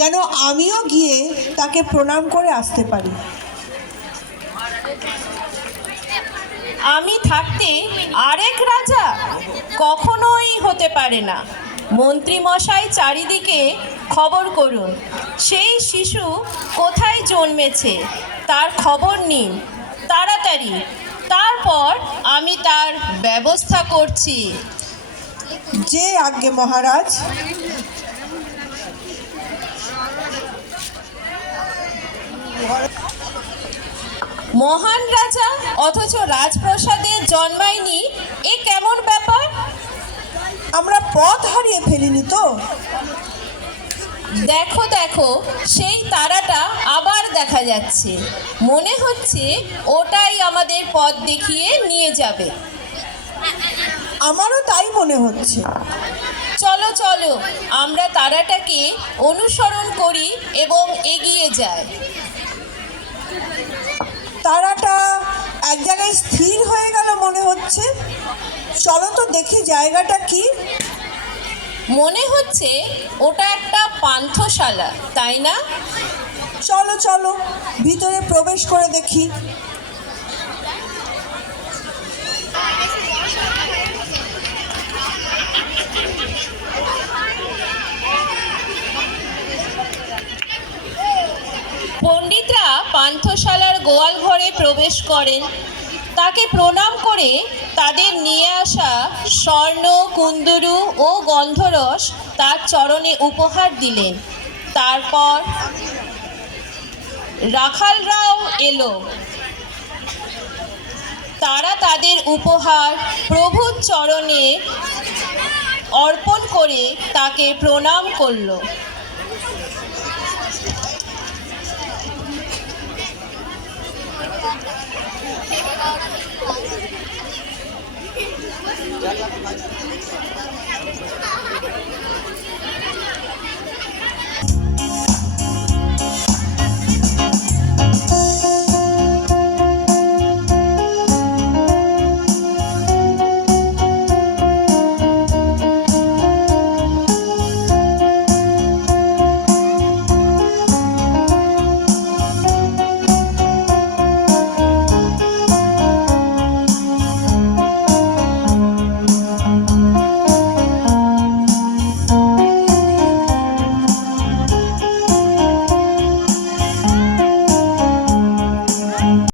যেন আমিও গিয়ে তাকে প্রণাম করে আসতে পারি। আমি থাকতে আরেক রাজা? কখনোই হতে পারে না। মন্ত্রীমশাই চারিদিকে খবর করুন, সেই শিশু কোথায় জন্মেছে তার খবর নিন তাড়াতাড়ি, তারপর আমি তার ব্যবস্থা করছি। যে আজ্ঞে মহারাজ। মহান রাজা অথচ রাজপ্রাসাদে জন্মায়নি, এ কেমন ব্যাপার? আমরা পথ হারিয়ে ফেলিনি তো? দেখো দেখো, সেই তারাটা আবার দেখা যাচ্ছে। মনে হচ্ছে ওটাই আমাদের পথ দেখিয়ে নিয়ে যাবে। আমারও তাই মনে হচ্ছে। চলো চলো, আমরা তারাটাকে অনুসরণ করি এবং এগিয়ে যাই। তারাটা এক জায়গায় স্থির হয়ে গেল মনে হচ্ছে। চলো তো দেখি জায়গাটা কি। মনে হচ্ছে ওটা একটা পান্থশালা, তাই না? চলো চলো ভিতরে প্রবেশ করে দেখি। পণ্ডিতরা পান্থশালার গোয়াল ঘরে প্রবেশ করেন। তাকে প্রণাম করে তাদের নিয়ে আসা স্বর্ণ, কুন্দরু ও গন্ধরস তার চরণে উপহার দিলেন। তারপর রাখালরাও এলো। তারা তাদের উপহার প্রভুর চরণে অর্পণ করে তাকে প্রণাম করল।